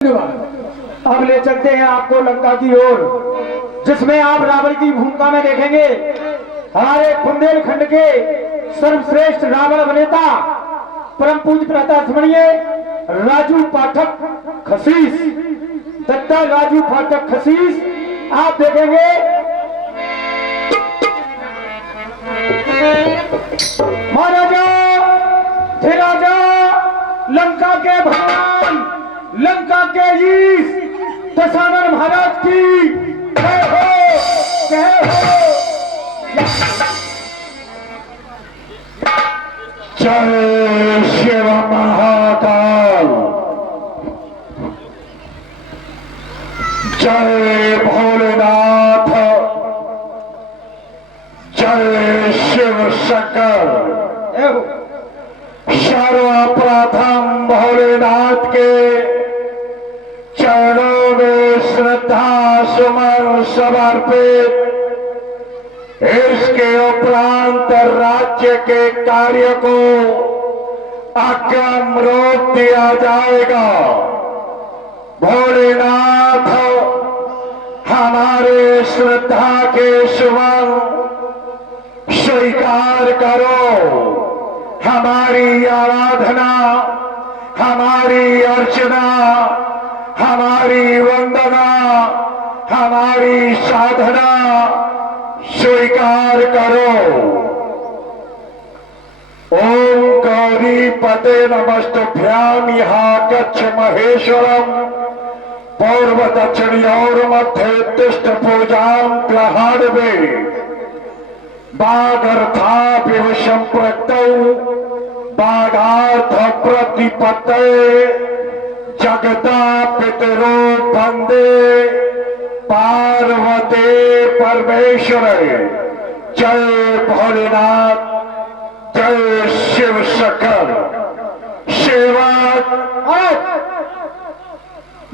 अब ले चलते हैं आपको लंका की ओर, जिसमें आप रावण की भूमिका में देखेंगे हमारे बुंदेलखंड के सर्वश्रेष्ठ रावण अभिनेता परम पूज्य प्रता स्मरणीय राजू पाठक खसीस, दत्ता राजू पाठक खसीस आप देखेंगे। महाराजा थे राजा लंका के भगवान, लंका के ईश दशानन महाराज की जय हो, जय हो। जय शिव महाकाल, जय भोलेनाथ, जय शिव शंकर। सर्वप्रथम भोलेनाथ के चरणों में श्रद्धा सुमन समर्पित, इसके उपरांत राज्य के कार्य को अक्रम रोक दिया जाएगा। भोलेनाथ हमारे श्रद्धा के सुमन स्वीकार करो, हमारी आराधना, हमारी अर्चना, हमारी वंदना, हमारी साधना स्वीकार करो। ओम गौरीपते नमस्तभ्याम यहाँ गच्छ महेश्वरम, पूर्व दक्षिणयोर मध्य तिष्ठ पूजाम ग्रहाणवे, बागर्थाभिव संप्रक्तौ बागार्थ प्रतिपत्तये, जगता पितरो वंदे पार्वती परमेश्वरे। जय भोलेनाथ, जय शिव शंकर। सेवा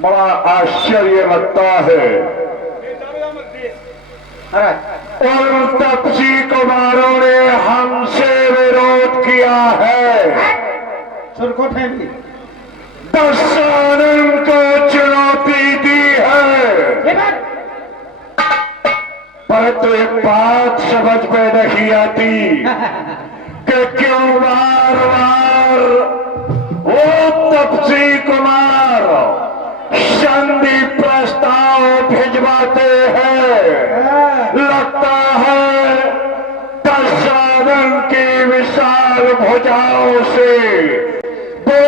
बड़ा आश्चर्य लगता है, और तपसी कुमारों ने हमसे विरोध किया है, दशानन को चुनौती दी है, परंतु एक बात समझ में नहीं आती कि क्यों बार बार वो तपसी कुमार संधि प्रस्ताव भिजवाते हैं। लगता है दशानन की विशाल भुजाओं से वो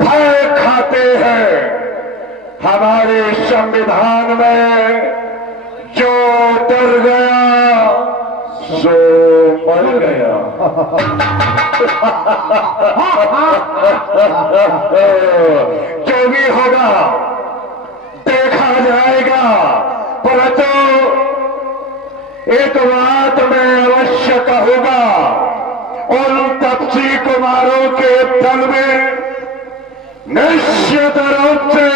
भय खाते हैं। हमारे संविधान में जो डर गया सो मर गया। जो भी होगा देखा जाएगा, परंतु एक बात मैं अवश्य कहूंगा, उन तपसी कुमारों के दल में निश्चित रूप से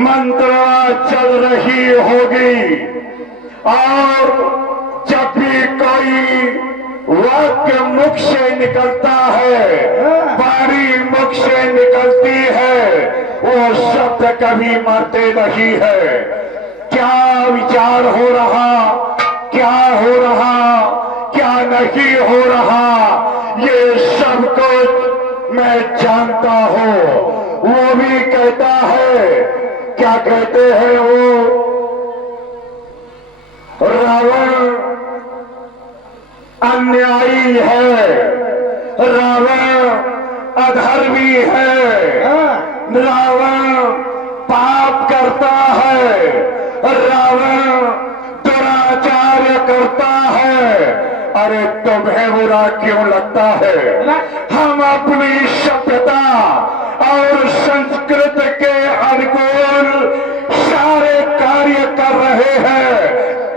मंत्रणा चल रही होगी, और जब भी कोई वाक्य मुख से निकलता है, बारी मुख से निकलती है, वो शब्द कभी मरते नहीं है। क्या विचार हो रहा, क्या हो रहा, क्या नहीं हो रहा, ये सब कुछ मैं जानता हूं। वो भी कहता है, क्या कहते हैं वो, रावण अन्यायी है, रावण अधर्मी है, रावण पाप करता है, रावण दुराचार्य करता है। अरे तुम्हें बुरा क्यों लगता है? हम अपनी सभ्यता और संस्कृति के अनुकूल सारे कार्य कर रहे हैं,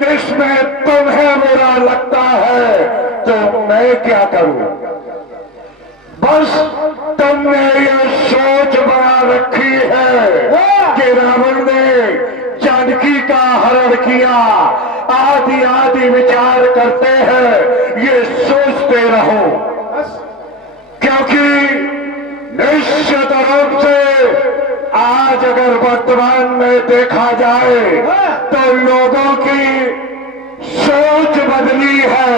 इसमें तुम्हें बुरा लगता है तो मैं क्या करूं? बस तुमने ये सोच बना रखी है कि रावण ने जानकी का हरण किया, आदि आदि विचार करते हैं, ये सोचते रहो, क्योंकि निश्चित रूप से आज अगर वर्तमान में देखा जाए तो लोगों की सोच बदली है।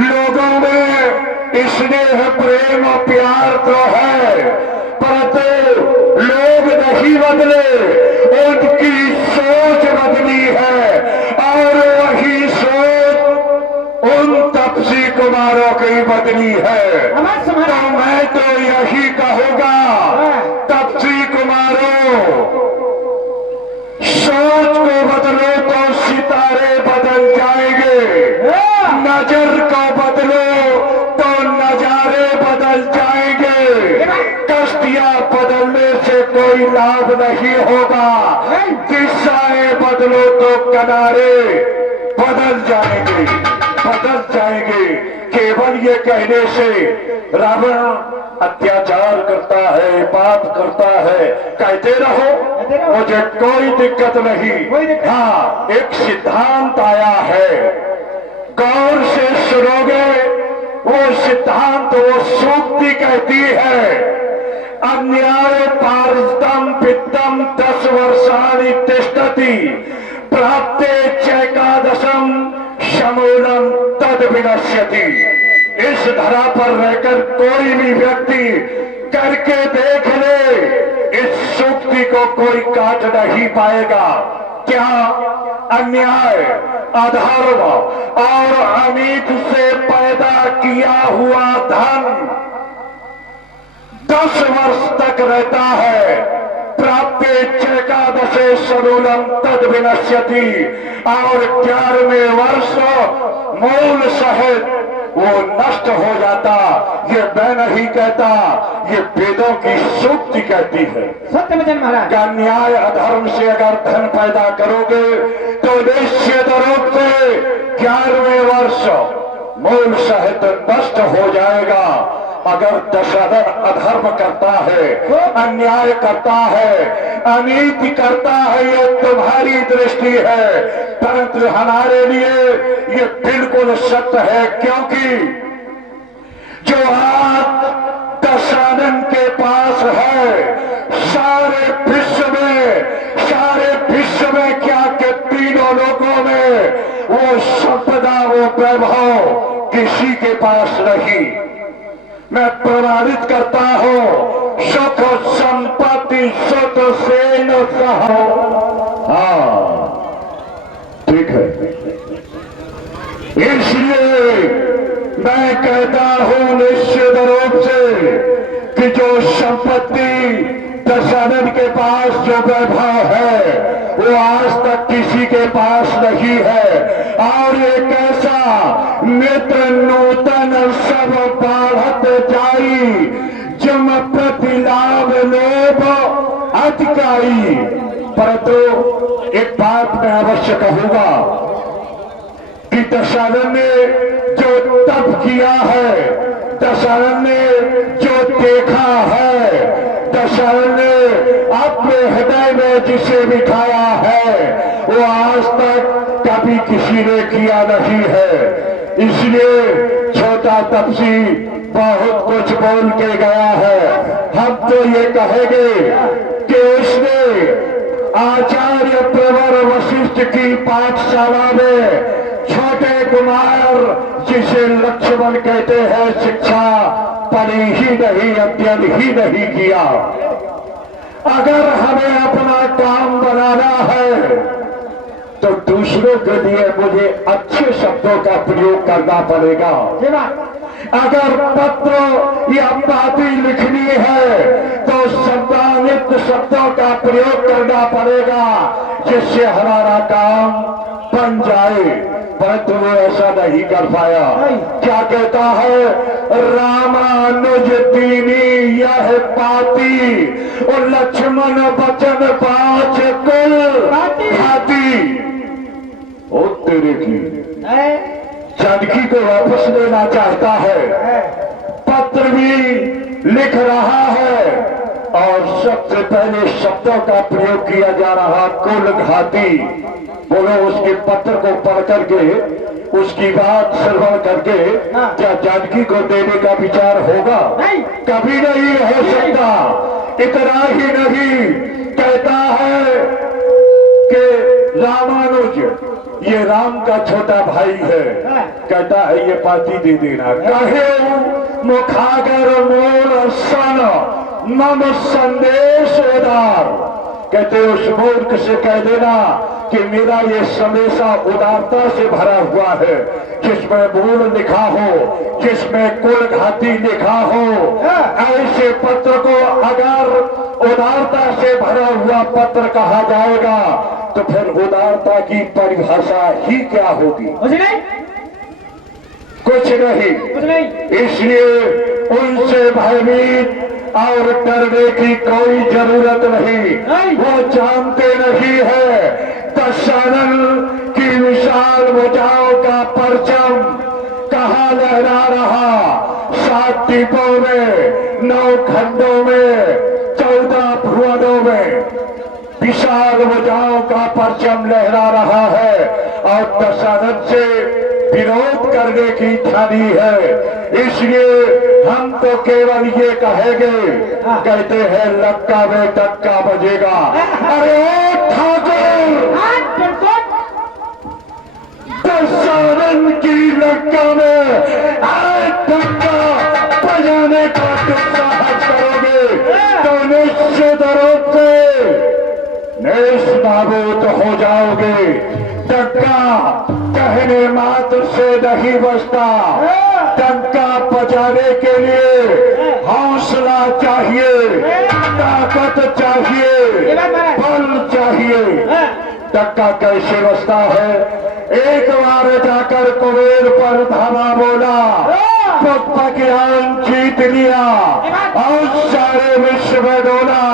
लोगों में स्नेह प्रेम और प्यार तो है, परंतु लोग नहीं बदले, उनकी सोच बदली है और वही सोच उन तपसी कुमारों की बदली है। तो मैं तो यही कहूंगा, तपसी कुमारों, सोच को बदलो तो सितारे बदल जाएंगे, नजर को बदलो तो नजारे बदल जाएंगे। कश्तियां बदलने से कोई लाभ नहीं होगा, दिशाएं बदलो तो किनारे बदल जाएंगे, बदल जाएंगे। केवल ये कहने से रावण अत्याचार करता है, पाप करता है, कहते रहो, मुझे कोई दिक्कत नहीं। हाँ, एक सिद्धांत आया है, गौर से सुनोगे, वो सिद्धांत, वो सूक्ति कहती है, अन्याय पारदम पित्तम 10 वर्षाणि तिष्ठति प्राप्ते चैकादशम समूलम तद विनश्यति। इस धरा पर रहकर कोई भी व्यक्ति करके देख ले, इस सूक्ति को कोई काट नहीं पाएगा। क्या अन्याय, अधर्म और अनीति से पैदा किया हुआ धन 10 वर्ष तक रहता है, प्राप्ते चैकादशे समूलम तद विनश्यति, और 11वें वर्ष मूल सहित वो नष्ट हो जाता। ये मैं नहीं कहता, ये वेदों की सूक्ति कहती है। सत्यवचन महाराज, अन्याय अधर्म से अगर धन पैदा करोगे तो निश्चित रूप से 11वें वर्ष मूल सहित नष्ट हो जाएगा। अगर दशाधर अधर्म करता है, अन्याय करता है, अनीति करता है, ये तुम्हारी दृष्टि है, परंतु हमारे लिए ये बिल्कुल सत्य है। क्योंकि जो हाथ दशानन के पास है, सारे विश्व में क्या के तीनों लोगों में वो संपदा, वो वैभव किसी के पास नहीं। मैं प्रमाणित करता हूं, सुख संपत्ति सुत से न सहो। हाँ, ठीक है। इसलिए मैं कहता हूं निश्चित रूप से कि जो संपत्ति दशानन के पास जो वैभव है, वो आज तक किसी के पास नहीं है। और एक ऐसा मित्र नूतन सब बाढ़त जाई, जम प्रतिलाभ लोभ अधिकारी। परंतु एक बात मैं अवश्य कहूंगा कि दशानन ने जो तप किया है, दशानन ने जो देखा है, दशानन ने अपने हृदय में जिसे बिठाया है, वो आज तक कभी किसी ने किया नहीं है। इसलिए छोटा तपसी बहुत कुछ बोल के गया है। हम तो ये कहेंगे कि उसने आचार्य प्रवर वशिष्ठ की पाठशाला में छोटे कुमार, जिसे लक्ष्मण कहते हैं, शिक्षा पढ़ी ही नहीं, अध्ययन ही नहीं किया। अगर हमें अपना काम बनाना है तो दूसरों के लिए मुझे अच्छे शब्दों का प्रयोग करना पड़ेगा। अगर पत्र या पाती लिखनी है तो सम्मानित शब्दों का प्रयोग करना पड़ेगा, जिससे हमारा काम बन जाए। परंतु वो ऐसा नहीं कर पाया। क्या कहता है, रामानुज दीनी यह पाती और लक्ष्मण बचन पांच कुल खाती। ओ तेरे की जानकी को वापस लेना चाहता है, पत्र भी लिख रहा है और सबसे पहले शब्दों का प्रयोग किया जा रहा, कुल घाती। बोलो, उसके पत्र को पढ़ करके, उसकी बात श्रवण करके क्या जानकी को देने का विचार होगा? कभी नहीं हो सकता। इतना ही नहीं, कहता है कि रामानुज ये राम का छोटा भाई है। कहता है ये पाती दे देना। कहे मुखागर मोर सन मम संदेश उदार। कहते उस मूर्ख से कह देना कि मेरा ये संदेशा उदारता से भरा हुआ है, जिसमें मूल लिखा हो, जिसमें कुल घाती लिखा हो। ऐसे पत्र को अगर उदारता से भरा हुआ पत्र कहा जाएगा तो फिर उदारता की परिभाषा ही क्या होगी? कुछ नहीं, कुछ नहीं। कुछ नहीं। इसलिए उनसे भयभीत और डरने की कोई जरूरत नहीं। वो जानते नहीं है दशानन की विशाल भुजाओं का परचम कहाँ लहरा रहा। 7 द्वीपों में, 9 खंडों में, 14 भुवनों में विशाल भुजाओं का परचम लहरा रहा है और दशानन से विरोध करने की ठानी है। इसलिए हम तो केवल ये कहेंगे, कहते हैं लक्का में टक्का बजेगा। अरे ओ ठाकुर, दशानन की लक्का में टक्का बजाने का दुस्साहस करोगे तो निश्चित रूप से नेस्तनाबूद हो जाओगे। टक्का कहने मात्र से नहीं बचता, टक्का बजाने के लिए हौसला चाहिए, ताकत चाहिए, बल चाहिए। टक्का कैसे बचता है? एक बार जाकर कुबेर पर धावा बोला, पप्पा ज्ञान जीत लिया और सारे विश्व में डोला।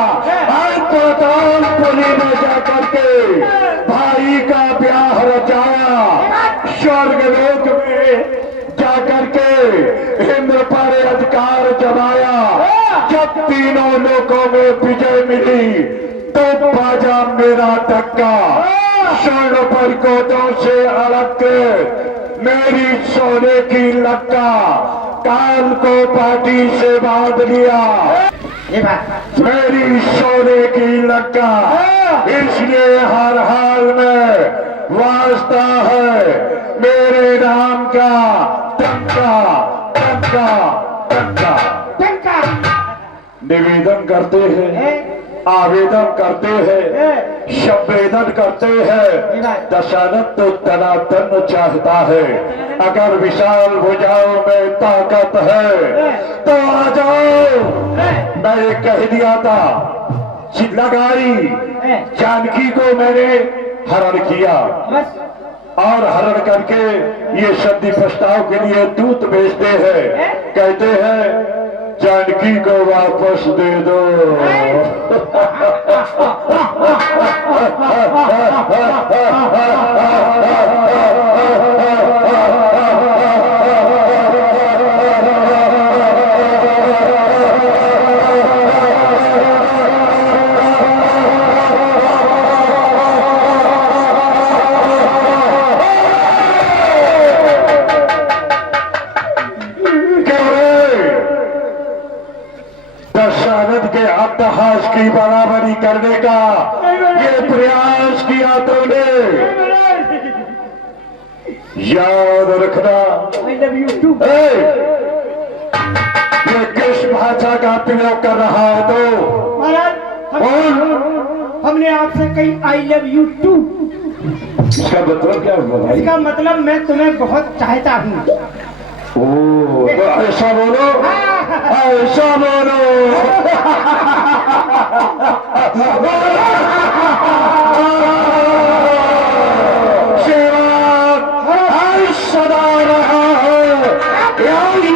पुरी में जाकर के भाई का ब्याह रचाया, स्वर्ग लोक में जाकर के इंद्र पर अधिकार जमाया। जब तीनों लोकों में विजय मिली तो बाजा मेरा टक्का, स्वर्ण पर कोटों से अलग मेरी सोने की लक्का, कान को पाटी से बांध लिया मेरी सोने की लक्का। इसलिए हर हाल में वास्ता है मेरे नाम का टक्का टक्का टक्का टक्का। निवेदन करते हैं, आवेदन करते हैं, संवेदन करते हैं। दशानन तो तनातन चाहता है। अगर विशाल भुजाओं में ताकत है तो आ जाओ। मैंने कह दिया था, लगाई जानकी को मैंने हरण किया और हरण करके ये सदी प्रस्ताव के लिए दूत भेजते हैं। कहते हैं जानकी को वापस दे दो। अट्टहास की बराबरी करने का ये प्रयास किया तुमने, याद रखना। ये किस भाषा का प्रयोग कर रहा है? तो महाराज हमने आपसे कही आई लव यू टू। इसका मतलब क्या हुआ भाई? इसका मतलब मैं तुम्हें बहुत चाहता हूँ। ओ तो ऐसा बोलो, ऐसा बोलो। सदा रहा है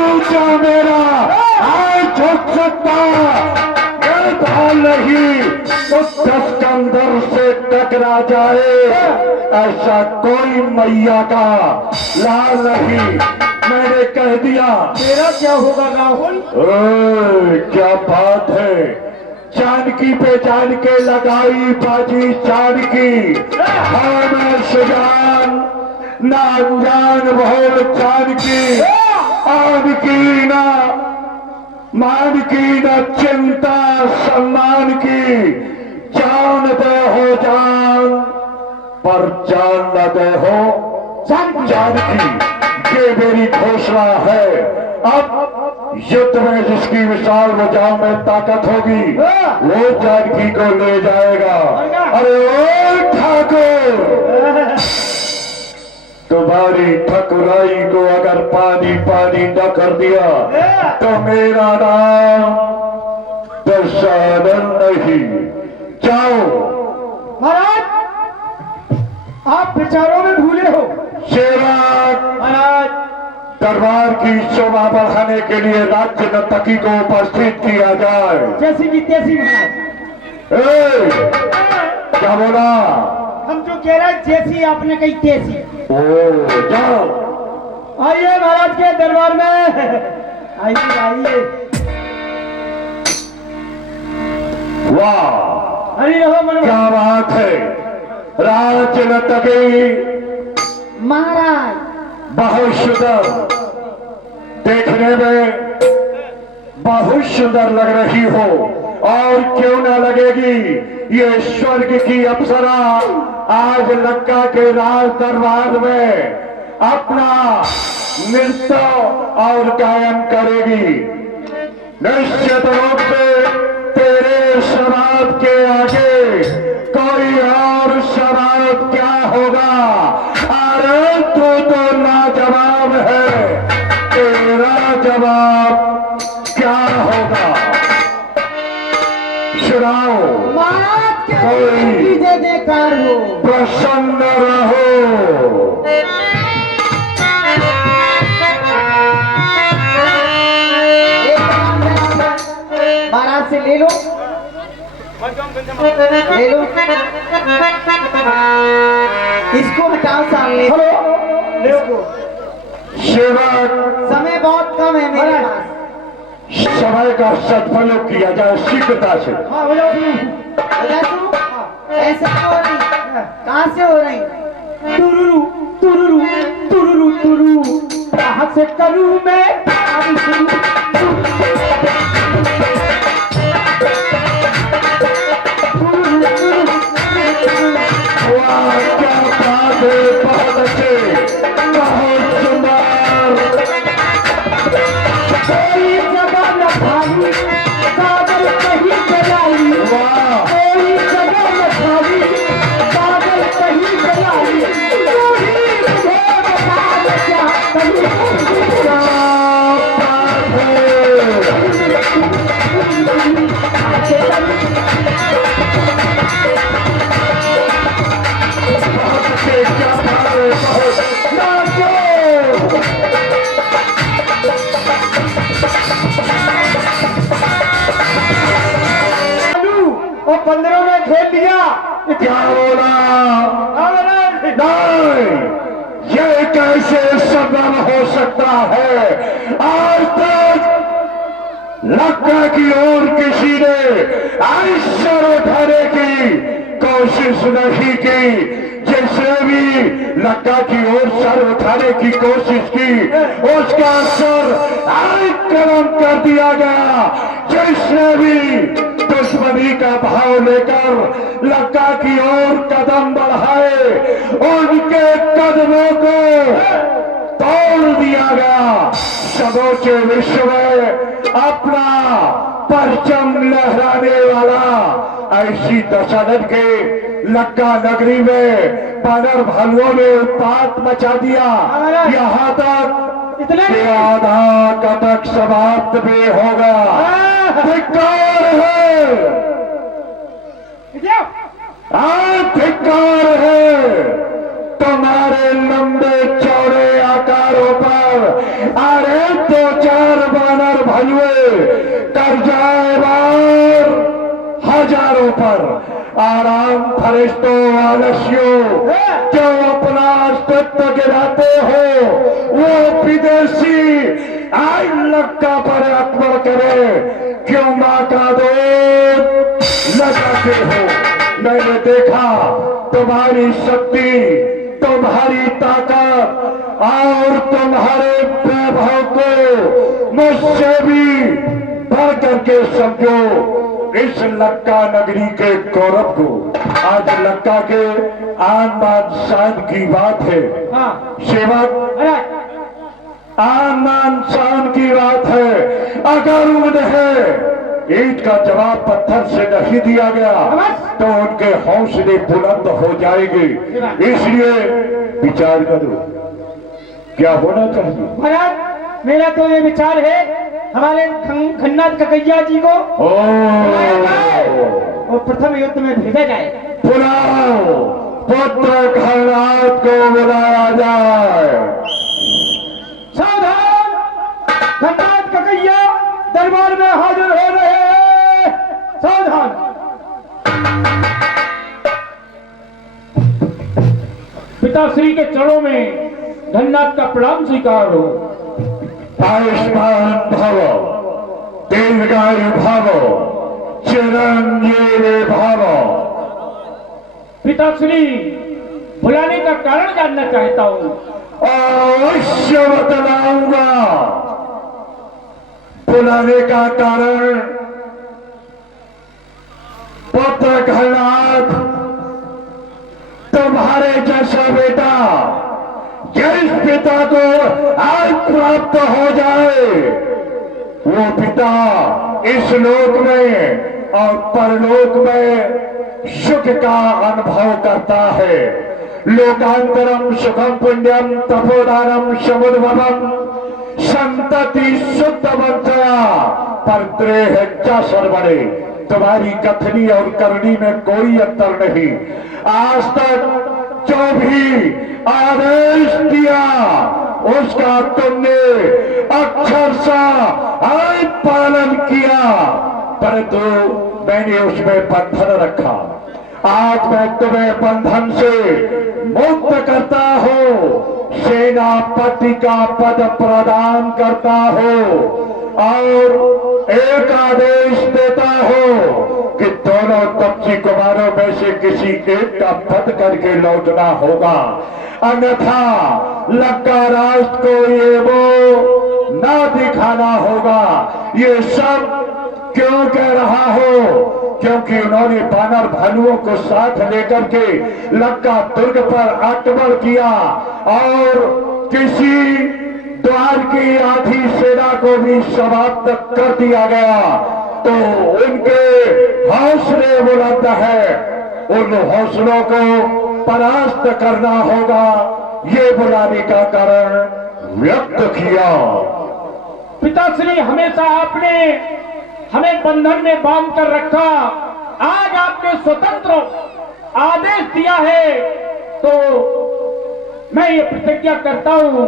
ऊंचा मेरा आज झुक सकता नहीं तो दस्कंदर से टकरा जाए, ऐसा कोई मैया का लाल नहीं। मैंने कह दिया। तेरा क्या होगा राहुल? क्या बात है, जानकी पे जान के लगाई बाजी जानकी। हाँ मैं सुजान ना अनजान भोल जानकी, आन की ना मान की न चिंता सम्मान की, जान दे हो जान पर जान न दे हो जान की, ये मेरी घोषणा है। अब युद्ध में जिसकी विशाल भुजाओं में ताकत होगी वो जानकी को ले जाएगा। अरे ओ ठाकुर, तुम्हारी ठकुराई को अगर पानी पानी न कर दिया तो मेरा नाम दशानन नहीं। जाओ। महाराज आप विचारों में भूले हो। सेवक, महाराज दरबार की शोभा बढ़ाने के लिए राज्य नर्तकी को उपस्थित किया जाए। जैसी की तैसी महाराज। ए, क्या बोला? हम जो कह रहे हैं जैसी आपने कही तैसी। ओ, जाओ। आइए महाराज के दरबार में, आइए आइए। वाह, हरी रहो मन। क्या बात है। राज्य नर्तकी महाराज बहुत सुंदर, देखने में बहुत सुंदर लग रही हो, और क्यों न लगेगी। ये स्वर्ग की अप्सरा आज लंका के राज दरबार में अपना नृत्य और गायन करेगी। निश्चित रूप से तेरे शराब के आगे कोई और शराब क्या होगा। अरे तू तो लाजवाब है, तेरा जवाब क्या होगा? सुनाओ। महाराज के कोई जय जयकार हो। प्रसन्न रहो। महाराज से ले लो, ले लो, इसको हटाओ सामने। हेलो, सेवक, समय बहुत कम है मेरे पास। समय का सदुपयोग किया जाए शीघ्रता से। हाँ हो जाओ शुरू। ऐसे हो रही, कहाँ से हो रही? तुरुरु तुरुरु तुरुरु तुरु, कहाँ से करूँ मैं अभी शुरू। वाह, क्या बात है, बहुत अच्छे, बहुत सुंदर। कोई जगह न खाली, कागल कहीं जलाई। वाह, कोई जगह न खाली, कागल कहीं जलाई। तू ही मुझे बता दे क्या करूँ। क्या बात है। बहुत अच्छे, क्या बात है, बहुत नाचो। और 15 में खेल दिया। क्या बोला? नहीं, ये कैसे संभव हो सकता है? आज तक लंका की ओर किसी ने ऐश्वर उठाने की कोशिश नहीं की। जिसने भी लंका की ओर सर उठाने की कोशिश की उसका सर एक कदम कर दिया गया। जिसने भी दुश्मनी का भाव लेकर लंका की ओर कदम बढ़ाए उनके कदमों को तोड़ दिया गया। समूचे विश्व में अपना परचम लहराने वाला ऐसी दशरथ के लंका नगरी में बानर भालुओं ने उत्पात मचा दिया। यहाँ तक इतने आधा कटक समाप्त भी होगा। धिक्कार है, धिक्कार है तुम्हारे लंबे चौड़े आकारों पर। अरे 2-4 बानर भलुए कर जाए बार हजारों पर। आराम फरिश्तों आलस्यों जो अपना अस्तित्व गिराते हो वो विदेशी आई लंका पर आक्रमण करे। क्यों मां का दूध लगाते हो? मैंने देखा तुम्हारी शक्ति, तुम्हारी ताकत और तुम्हारे वैभव को मुझसे भी बढ़ करके समझो इस लक्का नगरी के गौरव को। आज लक्का के आन बान शान की बात है। हाँ सेवक, अरे आन बान शान की बात है। अगर उन्हें ईंट का जवाब पत्थर से नहीं दिया गया तो उनके हौसले बुलंद हो जाएंगे। इसलिए विचार करो क्या होना चाहिए। महाराज मेरा तो ये विचार है हमारे खन्नाथ ककैया जी को वो प्रथम युद्ध में भेजा जाए। बुलाओ, पुत्र खन्नाथ को बुलाया जाए। सावधान, खन्नाथ ककैया दरबार में हाजिर हो रहे हैं। सावधान। पिताश्री के चरणों में धन्यवाद का प्रणाम स्वीकार हो। आयुष्मान भव, दीर्घायु भव, चिरंजीवी भव। पिताश्री बुलाने का कारण जानना चाहता हूँ। अवश्य बतलाऊंगा। बुलाने का कारण पुत्र खन्नाथ तुम्हारे जैसा बेटा जिस पिता को आज प्राप्त हो जाए वो पिता इस लोक में और परलोक में सुख का अनुभव करता है। लोकांतरम सुखम पुण्यम तपोदानम समुद्भवम संतति शुद्ध वंशया पर त्रेह सर्वणे। तुम्हारी कथनी और करनी में कोई अंतर नहीं। आज तक जो भी आदेश दिया उसका तुमने अक्षरशः पालन किया, परंतु मैंने उसमें बंधन रखा। आज मैं तुम्हें बंधन से मुक्त करता हूँ, सेनापति का पद प्रदान करता हूँ और एक आदेश देता हूँ कि दोनों तपसी कुमारों में से किसी एक का पद करके लौटना होगा, अन्यथा लक्का राष्ट्र को ये वो ना दिखाना होगा। ये सब क्यों कह रहा हो? क्योंकि उन्होंने बानर भालुओं को साथ लेकर के लक्का दुर्ग पर आक्रमण किया और किसी द्वार की आधी सेना को भी समाप्त कर दिया गया। तो उनके हौसले बुलंद है, उन हौसलों को परास्त करना होगा। ये बुलाने का कारण व्यक्त किया। पिताश्री हमेशा आपने हमें बंधन में बांध कर रखा, आज आपने स्वतंत्र आदेश दिया है तो मैं ये प्रतिज्ञा करता हूँ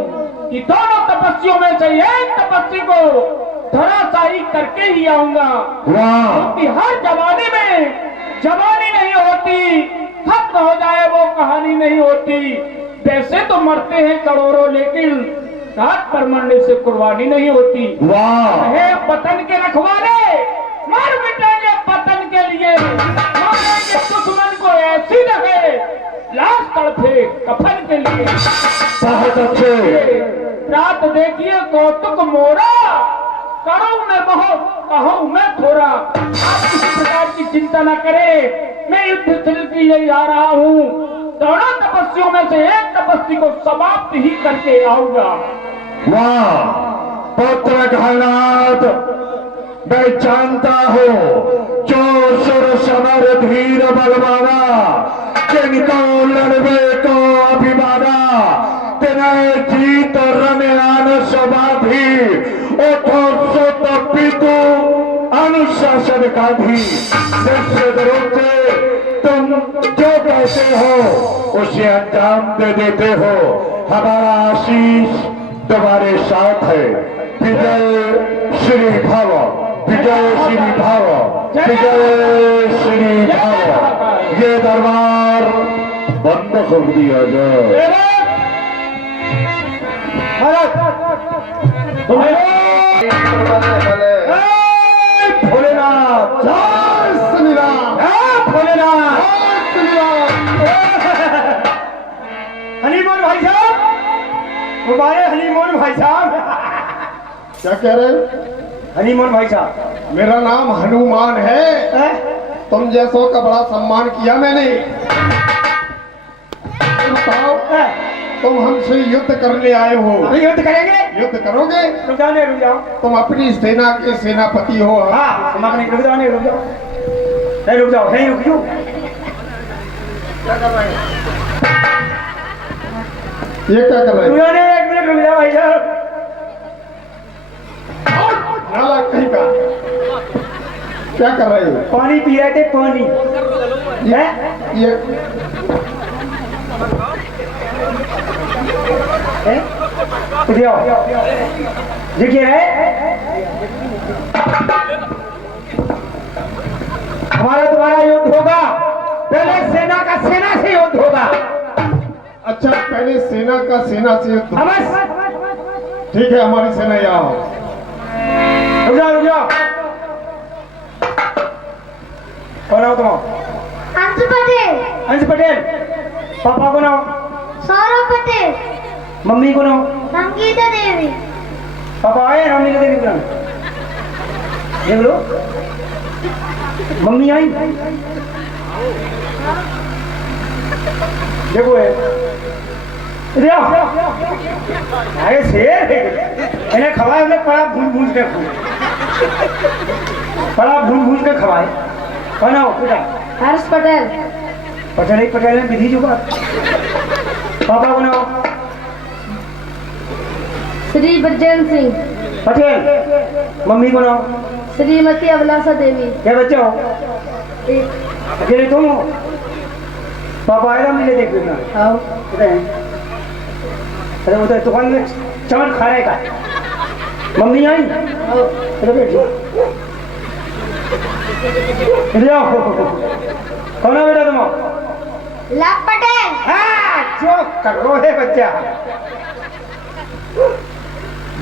कि दोनों तपस्वियों में से एक तपस्वी को धराशायी करके ही आऊंगा। क्योंकि हर जमाने में जवानी नहीं होती, खत्म हो जाए वो कहानी नहीं होती। वैसे तो मरते हैं करोड़ों, लेकिन घाट पर मरने से कुर्बानी नहीं होती। है वतन के रखवाले मर मिटेंगे वतन के लिए, मारेंगे दुश्मन को ऐसी जगह लाश तड़फे कफन के लिए। बहुत अच्छे। रात देखिए कौतुक मोरा, करूं मैं बहुत कहूं मैं थोड़ा। आप किसी प्रकार की चिंता न करें, मैं युद्ध स्थल के लिए जा रहा हूँ। दोनों तपस्वियों में से एक तपस्वी को समाप्त ही करके आऊंगा। वाह पुत्र खन्नाथ, मैं जानता हूँ जो सुर समर धीर बलवाना, जिनको लड़वे को अभिमाना, तिन्हें जीत रन आन समाधि, उठो सुत पितु अनुशासन का भी। निश्चित रूप से तुम जो कहते हो उसे अंजाम दे देते हो। हमारा आशीष तुम्हारे साथ है। विजय श्री भव, विजय श्री भव, विजय श्री भव। ये दरबार बंद कर दिया जाए। भोलेनाथ जय श्री राम, भोलेनाथ जय श्री राम। हनीमून भाई साहब, हमारे हनीमून भाई साहब। क्या कह रहे हैं? हनीमून भाई साहब। मेरा नाम हनुमान है। हैं? तुम जैसों का बड़ा सम्मान किया मैंने। तुम बताओ, हैं? तुम हमसे युद्ध करने आए हो, अभी युद्ध करेंगे। युद्ध करोगे? रुक जाओ, नहीं रुक जाओ। तुम अपनी सेना के सेनापति हो। हाँ हम अपने रुक जाओ, नहीं रुक जाओ, नहीं रुक जाओ, नहीं रुक जाओ। ये क्या कर रहे रुक हो? जाओ, नहीं, 1 मिनट रुक जाओ भाई साहब। नाला कहीं का, क्या कर रहे हो? पानी पी रहे थे, पानी। ये, ये इधर आओ। देखिए है हमारा तुम्हारा युद्ध होगा। पहले सेना का सेना से युद्ध होगा। अच्छा, पहले सेना का सेना से युद्ध। समझ? ठीक है, हमारी सेना यहाँ हो। रुक जाओ, रुक जाओ। कौन हो तुम? अंशु पटेल, अंश पटेल। पापा को नाम? सौरभ पटेल, मम्मी को नाम? संगीता देवी। पापा आए? रामलीला देवी को नाम देख लो। मम्मी आई? देखो इधर आओ। अरे शेर इन्हें खवाए, उन्हें पड़ा भून भून के पड़ा भून भून के खवाए। कौन हो बेटा? हर्ष पटेल, पटेल ही पटेल है, विधि जुगा। पापा को नाम? श्री बजरंग सिंह, पटेल। मम्मी को नाम? श्रीमती अभिलाषा देवी। क्या बच्चे हो? एक अकेले तुम हो? पापा आएगा मिले देख लेना। आओ। अरे उधर दुकान में चमन खा रहे का। मम्मी आई? आओ। अरे बैठो। इधर आओ। कौन है बेटा तुम? लाभ पटेल, हाँ, जो करो है बच्चा।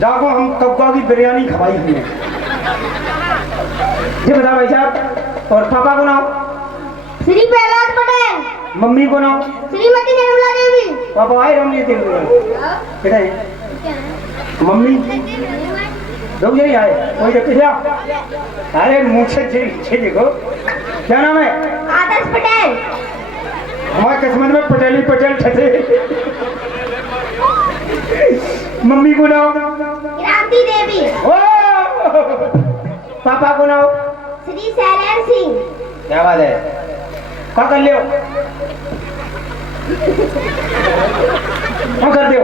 जाको हम कब्बा की बिरयानी खवाई हमने। जी बता भाई साहब। और पापा को नाम? श्री प्रहलाद पटेल, मम्मी को नाम? श्रीमती निर्मला देवी। पापा आए रामलीला देवी। किधर है मम्मी? लोग नहीं आए। कोई देखो क्या? अरे मुझे देखो। क्या नाम है? आदर्श पटेल, हमारे किस्मत में पटेल ही पटेल थे। मम्मी को नाम? क्रांति देवी। ओ! पापा को नाम? श्री शैलेंद्र सिंह। क्या बात है? क्या कर लियो? क्या कर दियो?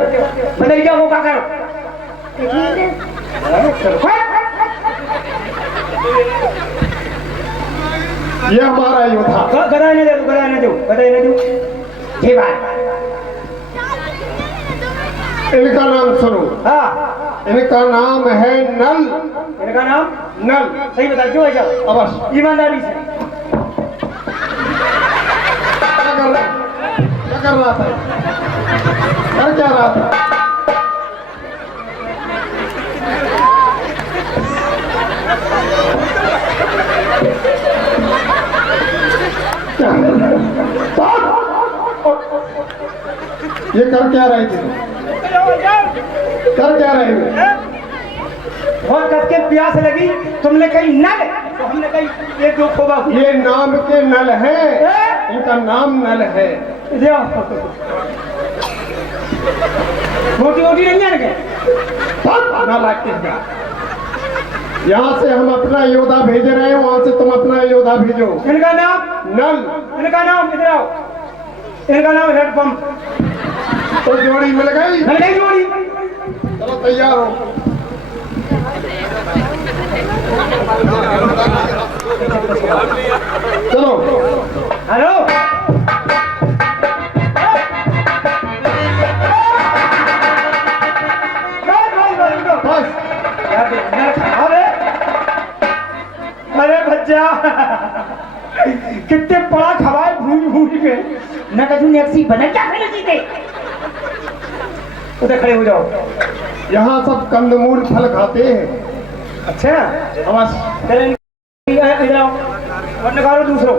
बताइए क्या वो क्या करो? ये हमारा योद्धा। गदाई न दो, गदाई न दो, गदाई न दो। ये बात। इनका नाम सुनो। हाँ, इनका नाम है नल। इनका नाम? नल। सही बता क्यों ऐसा? अवश्य। ईमानदारी से। क्या कर रहा था? कर क्या रहा था? ये कर क्या रहे थे? कर क्या रहे थे? बहुत कब के प्यास लगी, तुमने कही नल, तो हमने कही ये दो खोबा। ये नाम के नल है, इनका नाम नल है। मोटी मोटी नहीं है क्या? नल आके यहाँ से हम अपना योद्धा भेज रहे हैं, वहां से तुम अपना योद्धा भेजो। इनका नाम? नल। इनका नाम? इधर आओ। इनका नाम हेड पंप। तो जोड़ी मिल गई। मिल गई जोड़ी। चलो तैयार हो। चलो। हेलो। बस। अरे बच्चा कितने बड़ा खवाए भूल भूल के न कजू नेक्सी बना क्या खेले जीते। उधर खड़े हो जाओ। यहाँ सब कंदमूल फल खाते हैं। अच्छा अवश्य। चले इधर आओ और निकालो दूसरों।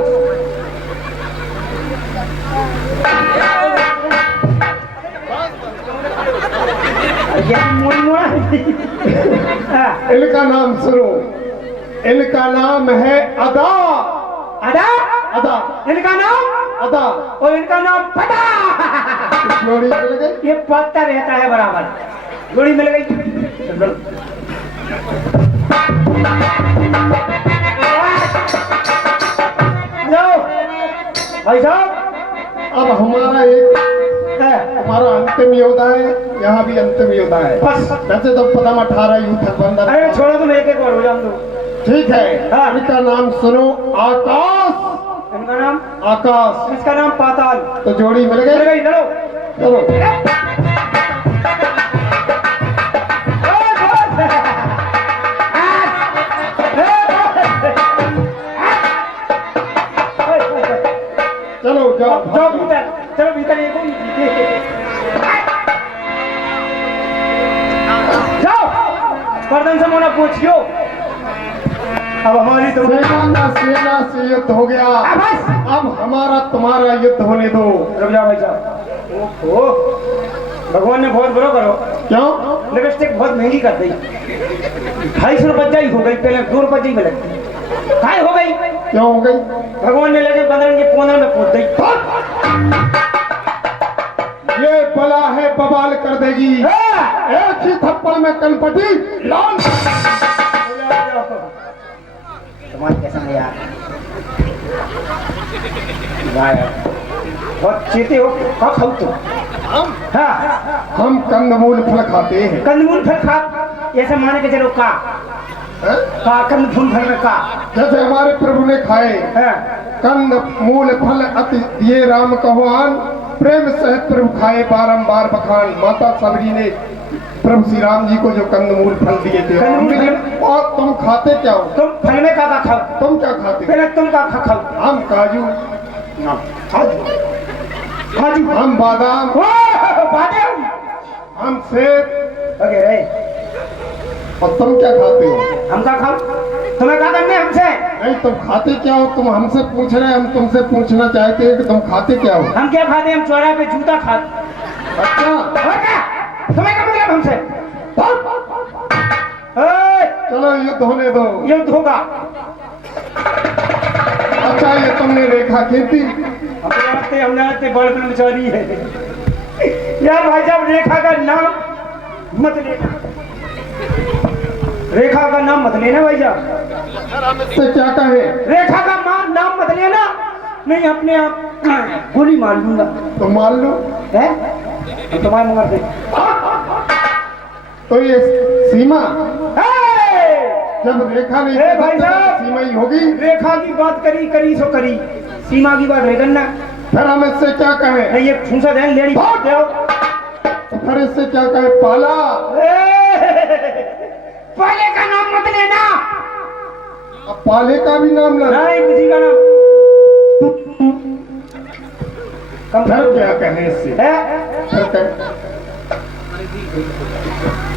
ये मोड़ मोड़ा इनका नाम सुनो, इनका नाम है अदा। अदा? अदा। इनका नाम अदा। और इनका नाम पता। जोड़ी मिल गई। ये पता रहता है बराबर। जोड़ी मिल गई। भाई साहब, अब हमारा एक हमारा अंतिम योद्धा है, यहाँ भी अंतिम योद्धा है। बस। वैसे तो पदम 18 यूथ बंदर। अरे छोड़ो, तुम एक एक बार हो जाओ दो। ठीक है। हाँ। इनका नाम सुनो, आकाश। इनका नाम आकाश। इसका नाम पाताल। तो जोड़ी मिल मिल गई। गई, लड़ो। चलो। चलो जाओ जाओ भीतर, चलो भीतर। ये कौन? जाओ, गर्दन से मोना पूछियो। अब हमारी तो सेना से युद्ध हो गया। बस। अब हमारा तुम्हारा युद्ध होने दो। रुक जाओ भाई साहब। ओहो, भगवान ने बहुत बुरा करो। क्यों? लिपस्टिक बहुत महंगी कर दी। 250 रुपये ही हो गई, पहले 2 रुपये ही मिलती। काय हो गई? क्यों हो गई? भगवान ने लगे 15 के 15 में कूद दी। ये बला है, बवाल कर देगी। एक ही थप्पड़ में कनपटी लाल। तुम्हारी कैसा है यार? बहुत चेते हो। कब खाओ तुम? हम कंदमूल फल खाते हैं। कंदमूल फल खा, ऐसे माने के चलो का हैं? कंदमूल फल में का। जैसे हमारे प्रभु ने खाए कंद मूल फल अति दिए राम कहोआन, प्रेम सहित प्रभु खाए बारंबार बखान। माता सबरी ने प्रभु श्री राम जी को जो कंदमूल फल दिए थे। और तुम खाते क्या हो? तुम फल में का खाओ? तुम क्या खाते? पहले तुम का खाओ? हम काजू, काजू, हम बादाम, बादाम, हम सेब वगैरह। और तुम क्या खाते हो? हम का खाओ? तुम्हें क्या करने हमसे? नहीं, तुम खाते क्या हो? तुम हमसे पूछ रहे हैं, हम तुमसे पूछना चाहते हैं कि तुम खाते क्या हो? हम क्या खाते? हम चौराहे पे जूता खाते। अच्छा, और क्या? तुम्हें क्या मतलब हमसे? चलो युद्ध होने दो। युद्ध होगा। अच्छा, ये तुमने रेखा खेती? हमने आते बड़पन में चोरी है यार। भाई साहब, रेखा का नाम मत लेना। रेखा का नाम मत लेना भाई साहब। से क्या कहे? रेखा का नाम मत लेना, नहीं अपने आप गोली मार लूंगा। तो मार लो। है? तुम्हारे मार दे। तो ये सीमा, जब रेखा नहीं ए भाई साहब, सीमा ही होगी। रेखा की बात करी सो करी, सीमा की बात नहीं करना। फिर हम इससे क्या कहें? नहीं, ये फूसा देन लेडी भाग दो। तो फिर इससे क्या कहे? पाला। पाले का नाम मत लेना। अब पाले का भी नाम ना। नहीं, किसी का नाम। फिर क्या कहें इससे? फिर कहें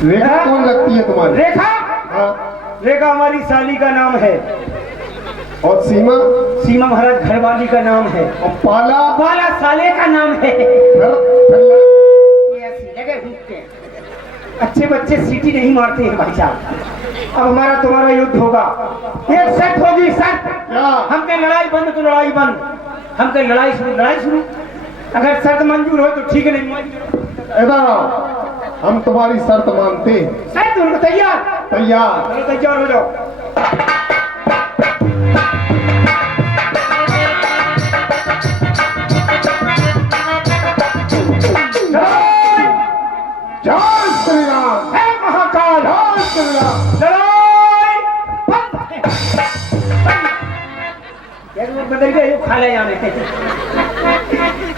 रेखा कौन लगती है तुम्हारी? रेखा? हाँ। रेखा हमारी साली का नाम है। और सीमा? सीमा महाराज घरवाली का नाम है। और पाला? पाला साले का नाम है। फिर ये ऐसी जगह भूखते हैं। अच्छे बच्चे सीटी नहीं मारते हैं भाई साहब। अब हमारा तुम्हारा युद्ध होगा। एक शर्त होगी, शर्त। क्या? हम कहें लड़ाई बंद तो लड़ाई बंद, हम कहें लड़ाई शुरू। अगर शर्त मंजूर हो तो ठीक है, नहीं मंजूर इधर आओ, हम तुम्हारी शर्त मानते हैं। शर्त उनको तैयार? तैयार। चलो तैयार हो जाओ। जय श्री राम। हे महाकाल, जय श्री राम। लड़ाई बंद। बदल गए खा ले जाने।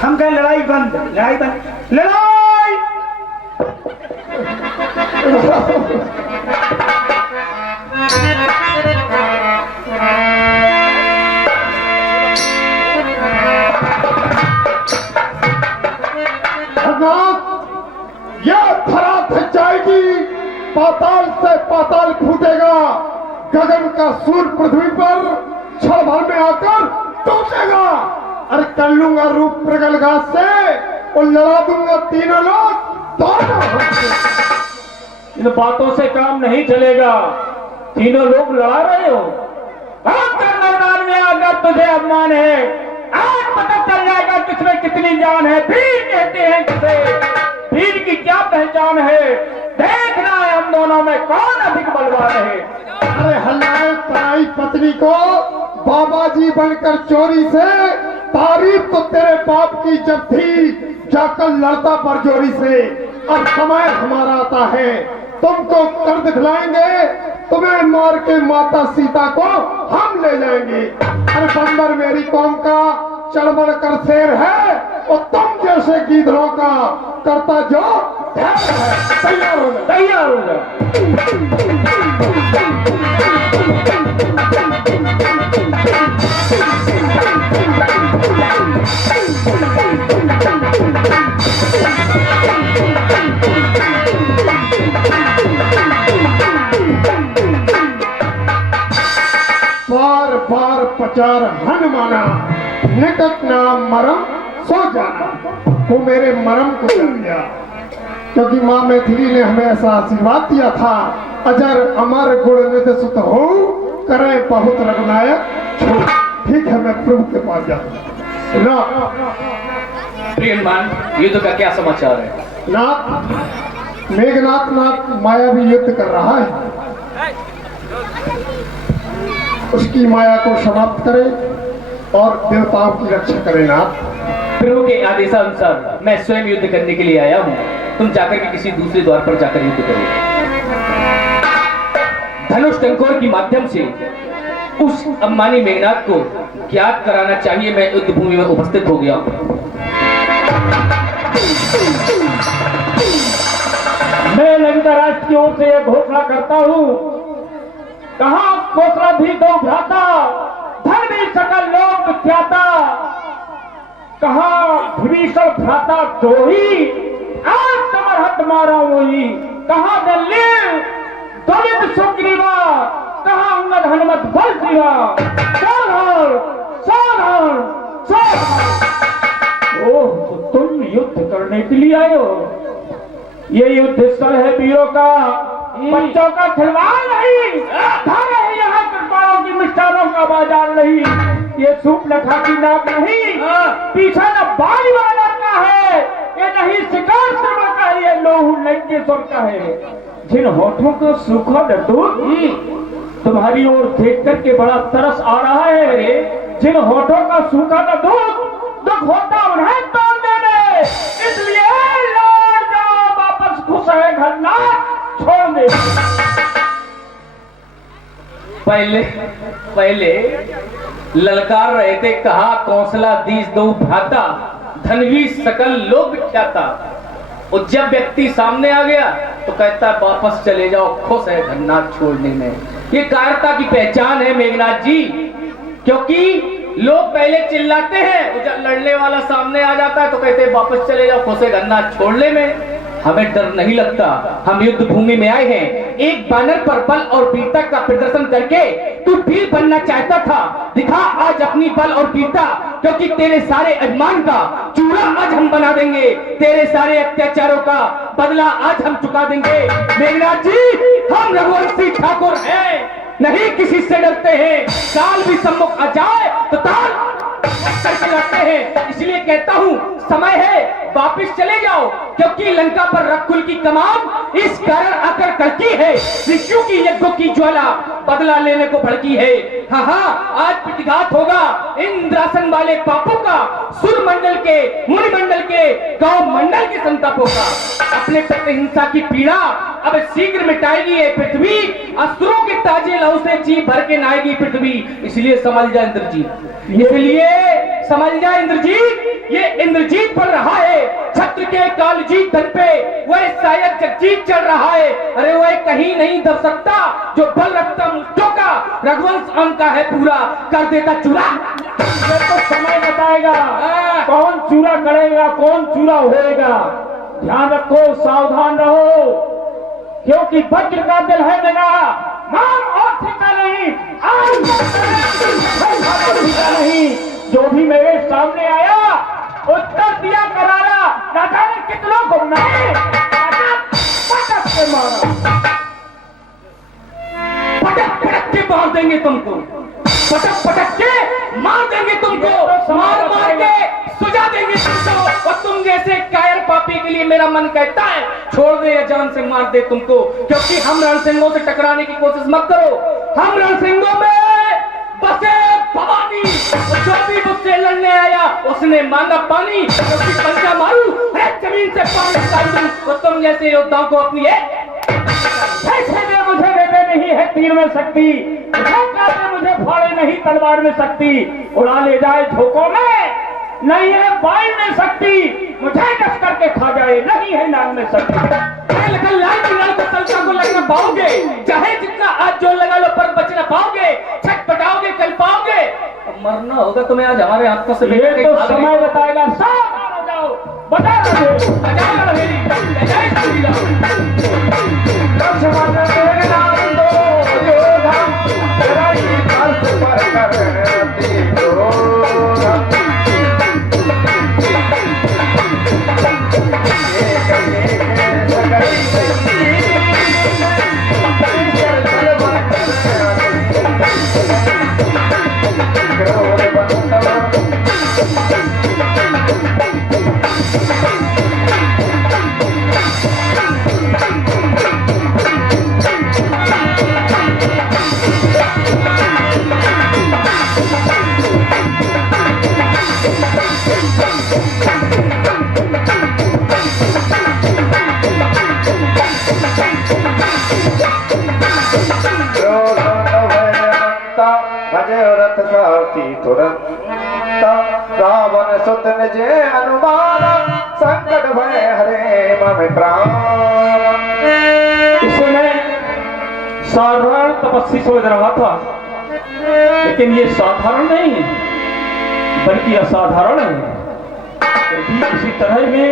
हम कहें लड़ाई बंद, लड़ाई बंद, लड़ाई। यह धरा थक जाएगी, पाताल से पाताल फूटेगा, गगन का सूर्य पृथ्वी पर क्षण भर में आकर टूटेगा। अरे कर लूंगा रूप प्रगलघात से और लड़ा दूंगा तीनों लोग दोनों। इन बातों से काम नहीं चलेगा। तीनों लोग लड़ा रहे हो। मैदान में अगर तुझे अपमान है, आज पता चल जाएगा किसमें कितनी जान है। भीड़ कहते हैं किसे, भीड़ की क्या पहचान है। देखना है हम दोनों में कौन अधिक बलवान है। अरे हल्लाए तराई पत्नी को बाबा जी बनकर चोरी से, तारीफ तो तेरे बाप की जब थी जाकर लड़ता परजोरी से। अब समय हमारा आता है, तुमको कर दिखलाएंगे, तुम्हें मार के माता सीता को हम ले जाएंगे। अरे बंदर मेरी कौम का चढ़बड़ कर शेर है, और तुम जैसे गीदड़ों का करता जो ढेर है। तैयार हो जाओ, तैयार हो जाओ। बार बार प्रचार हन माना, निकट नाम मरम सो जाना। वो मेरे मरम को जान गया, क्योंकि माँ मैथिली ने हमें ऐसा आशीर्वाद दिया था, अजर अमर गुण निधि सुत हो, करे बहुत रघुनायक। ठीक है, मैं प्रभु के पास जाऊँ। प्रियमान, युद्ध का क्या समाचार है? नाथ, मेघनाथ नाथ माया भी युद्ध कर रहा है, उसकी माया को समाप्त करे और देवताओं की रक्षा करे। नाथ, प्रभु के आदेशानुसार मैं स्वयं युद्ध करने के लिए आया हूँ। तुम जाकर के किसी दूसरे द्वार पर जाकर युद्ध करो। धनुष टंकोर के माध्यम से उस अम्मानी मेघनाथ को ज्ञात कराना चाहिए। मैं युद्ध भूमि में उपस्थित हो गया हूँ। मैं लंका राष्ट्र की ओर से यह घोषणा करता हूँ, कहाँ कोसला भी दो भ्राता, धन भी सकल लोक विख्याता। कहाँ विभीषण भ्राता दो ही, आज समरहत मारा वही। कहाँ दल्ली दलित सुग्रीवा, कहाँ अंगद हनुमत बल जीवा। सावधान सावधान सावधान। ओह, तो तुम युद्ध करने के लिए आए हो। ये युद्ध स्थल है वीरों का, बच्चों का खिलवाड़ नहीं। घर है यहाँ कृपाओं की मिष्ठानों का बाजार नहीं। ये सूप लखा की नाक नहीं, पीछा न बाली वाला का है। ये नहीं शिकार सर्व का है, ये लोहू लंकेश्वर का है। जिन होठों का सूखा दूध तुम्हारी ओर देख करके बड़ा तरस आ रहा है। जिन होठों का सूखा दूध दुख होता उन्हें तोड़ने में, इसलिए लौट जाओ वापस, खुश है घर ना छोड़ दे। पहले ललकार रहे थे, कहा कौशला दीज दो भ्राता, धनवी सकल लोक विख्याता। और जब व्यक्ति सामने आ गया तो कहता है वापस चले जाओ, खुश है धननाथ छोड़ने में। ये कायरता की पहचान है मेघनाथ जी, क्योंकि लोग पहले चिल्लाते हैं, जब लड़ने वाला सामने आ जाता है तो कहते हैं वापस चले जाओ, खुश है धननाथ छोड़ने में। हमें डर नहीं लगता, हम युद्ध भूमि में आए हैं। एक बैनर पर बल और वीरता का प्रदर्शन करके तू वीर बनना चाहता था, दिखा आज अपनी बल और वीरता, क्योंकि तेरे सारे अभिमान का चूड़ा आज हम बना देंगे। तेरे सारे अत्याचारों का बदला आज हम चुका देंगे। मेघनाथ जी, हम रघुवंशी ठाकुर हैं, नहीं किसी से डरते हैं। काल भी सम्मुख आ जाए तो ताल करके लड़ते हैं। इसलिए कहता हूँ समय है, वापिस चले जाओ, क्योंकि लंका पर रघुकुल की कमान इस कारण आकर कड़की है। ऋषियों की यज्ञों की ज्वाला बदला लेने को भड़की है। हाँ हाँ, आज प्रतिघात होगा इंद्रासन वाले पापों का, सुर मंडल के, मुनि मंडल के, गौ मंडल के संतापों का। अपने प्रतिहिंसा की पीड़ा अब शीघ्र मिटाएगी ये पृथ्वी, असुरों के ताजे लहू से जी भर के नहाएगी पृथ्वी। इसलिए समझ जा इंद्रजीत, इसलिए समझ जा इंद्रजीत, ये इंद्रजीत पड़ रहा है छत्र के कालजीत धन पे, वह शायद जगजीत चल रहा है। अरे वह कहीं नहीं दब सकता जो बल रखता मुझको का, रघुवंश अंग का है पूरा, कर देता चूरा। ये तो समय बताएगा कौन चूरा करेगा, कौन चूरा होएगा। ध्यान रखो, सावधान रहो, क्योंकि वज्र का दिल है मेरा, नाम और ठिका नहीं, आज नहीं। जो भी मेरे सामने आया उत्तर दिया करारा, ना जाने कितनों को मैं मारा। देंगे तुमको, पटक पटक के मार देंगे तुमको, मार मार के सुझा देंगे तुमको। और तुम जैसे कायर पापी के लिए मेरा मन कहता है छोड़ दे या जान से मार दे तुमको, क्योंकि हम रणसिंहों से टकराने की कोशिश मत करो। हम रणसिंहों में बसे भवानी, जो भी मुझसे लड़ने आया उसने मांगा पानी, क्योंकि पंजा मारू जमीन से पानी निकाल दूं। तो तुम जैसे योद्धाओं को अपनी मुझे देते नहीं है तीर में शक्ति, मुझे फाड़े नहीं तलवार में शक्ति, उड़ा ले जाए झोंकों में नहीं है बाल में शक्ति, मुझे डस करके खा जाए नहीं है नाम में शक्ति। लाल किनारे को तलसा को लगना पाओगे, चाहे जितना आज जोर लगा लो पर बच ना पाओगे, छटपटाओगे कल पाओगे। अब मरना होगा तुम्हें आज हमारे हाथों से। ये तो समय बताएगा। सावधान हो जाओ, बता रावण सुत निजे अनुमान संकट भय हरे मम प्राण। इसे मैं साधारण तपस्वी समझ रहा था, लेकिन ये साधारण नहीं है बल्कि असाधारण है। यदि इसी तरह में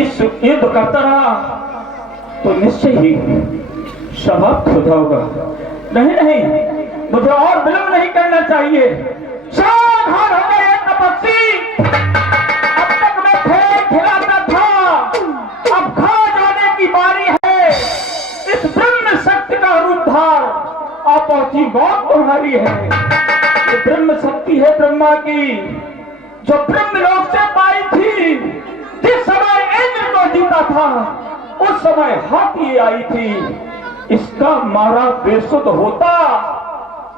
इस युद्ध करता रहा तो निश्चय ही समाप्त हो जाऊंगा। नहीं नहीं, मुझे और विलंब नहीं करना चाहिए। सावधान हो गए तपस्वी, अब तक मैं खेल खिलाता था, अब खा जाने की बारी है। इस ब्रह्म शक्ति का रूप धार, आप पहुंची मौत तुम्हारी है। ये ब्रह्म शक्ति है ब्रह्मा की, जो ब्रह्म लोक से पाई थी। जिस समय इंद्र को जीता था उस समय हाथी आई थी। इसका मारा बेसुध होता,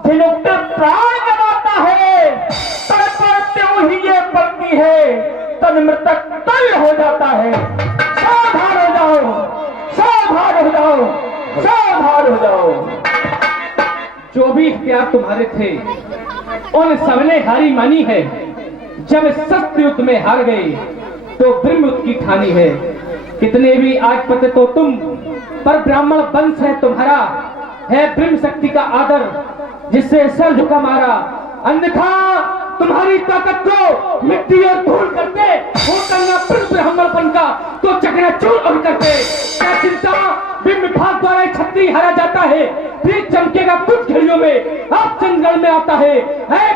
जिनुक्त प्राण गवाता है, त्यों ही ये बनती है, तन मृतक तल हो जाता है। सावधान हो जाओ, सावधान हो जाओ, सावधान हो जाओ। जो भी इख्तियार तुम्हारे थे उन सबने हारी मानी है। जब सत्य युद्ध में हार गए तो ब्रह्म युद्ध की ठानी है। कितने भी आज पते तो तुम, पर ब्राह्मण वंश है तुम्हारा, है ब्रह्म शक्ति का आदर जिससे सर झुका मारा। अन्यथा तुम्हारी ताकत को मिट्टी और धूल करते, वो करना ब्राह्मणपन का तो चकनाचूर और करते। क्या चिंता, बिंब विभाग द्वारा छत्री हरा जाता है, फिर चमकेगा कुछ घड़ियों में, अब चंद्रगढ़ में आता है।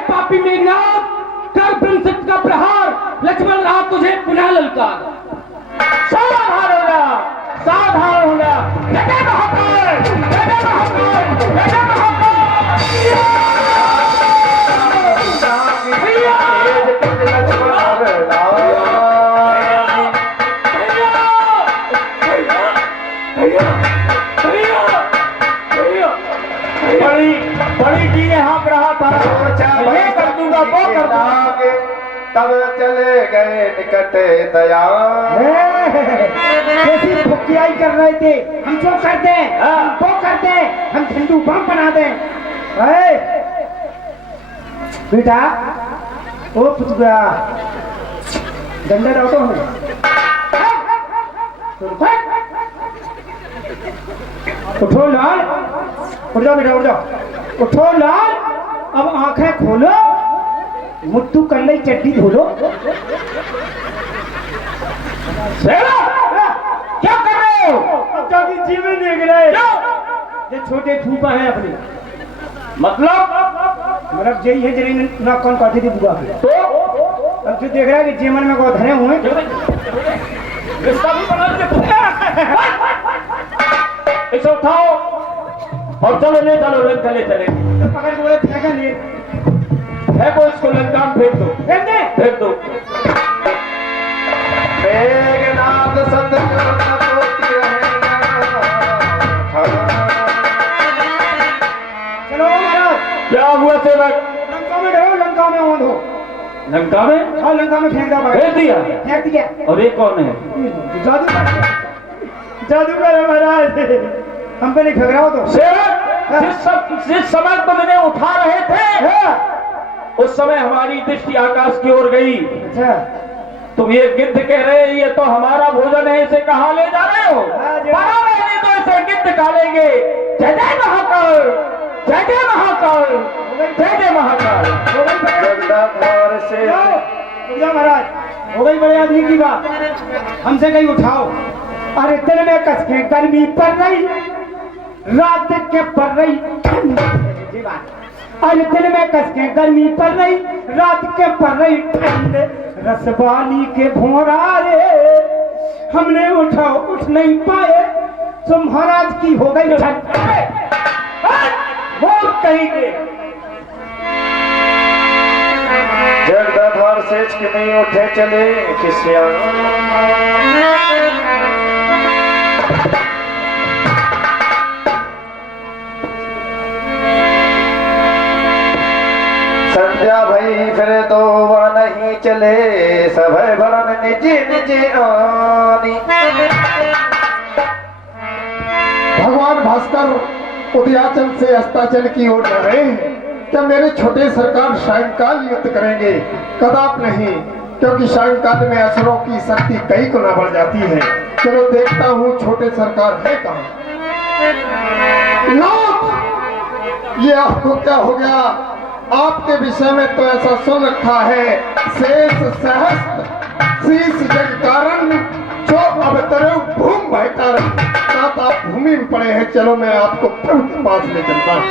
पापी मेघनाथ, कर ब्रह्म शक्ति का प्रहार, लक्ष्मण रहा तुझे पुनः ललकार। सावधान हो जा, सावधान हो जा। जय महाकाल, जय महाकाल, जय महाकाल। बड़ी जी ने हाँक रहा था, ये कर दूंगा वो कर दूंगा। तब चले गए निकट दया। कैसी फुकियाई कर रहे थे, हम जो कर दें, हम वो कर दें, हम झंडू बम बना दें। बेटा ओ पुतुआ, डंडा डालो हूँ। उठो लाल, उठ जाओ बेटा, उठ जाओ, उठो लाल। अब आंखें खोलो, मुट्ठू कल्ले चड्डी धोलो। क्या कर रहे हो? जीवन देख रहे, ये छोटे फूफा है अपने। मतलब यही है जरी ना कौन काटे थी बुआ के, तो अब जो देख रहा है कि जेमन में को धरे हुए इसे उठाओ, और चलो ले चलो लंका ले चले। तो पकड़ के बोले फेंका नहीं। फेंको इसको, लंका में फेंक दो, फेंक दे। फेंक दो। मेघनाद सतचरण पोती रहेगा। चलो महाराज, क्या हुआ सेवक? लंका में रहो, लंका में ओंधो। लंका में? हाँ, लंका में फेंक दो। फेंक दिया? फेंक दिया। और ये कौन है? जादूगर, जादूगर है महाराज, हम पे नहीं फेंक रहा हो तो। सेवक, जिस समय तुमने उठा रहे थे उस समय हमारी दृष्टि आकाश की ओर गई। अच्छा, तुम ये गिद्ध कह रहे हैं ये तो हमारा भोजन है, इसे कहाँ ले जा रहे हो? बड़ा रहने तो इसे गिद्ध खा जय जय महाकाल, जय जय महाकाल, जय जय महाकाल। जगदाधार से महाराज, हो गई बड़े आदमी की बात, हमसे कहीं उठाओ। अरे दिल में कस के गर्मी पड़ रही, रात के पड़ रही ठंड। अरे दिल में कस के गर्मी पड़ रही, रात के पड़ रही ठंड। रसवानी के भोरा रे हमने उठाओ, उठ नहीं पाए तो महाराज की हो गई ठंड। वो कहेंगे जगदाधार सेठ के नहीं उठे चले किसिया। संध्या भई फिर दो नहीं चले, सभय भरन निज निज आनी। भगवान भास्कर उदयाचल से अस्ताचल की ओर जा रहे हैं। क्या मेरे छोटे सरकार सायंकाल युद्ध करेंगे? कदाप नहीं, क्योंकि सायंकाल में असुरों की शक्ति कई गुना बढ़ जाती है। चलो देखता हूँ छोटे सरकार है कहाँ। नाथ, ये आपको क्या हो गया? आपके विषय में तो ऐसा सुन रखा है, शेष सहस्त्र शीश जग कारण जो अवतरे भूमि भयकार। साथ आप भूमि में पड़े हैं। चलो मैं आपको प्रभु के पास ले चलता हूँ।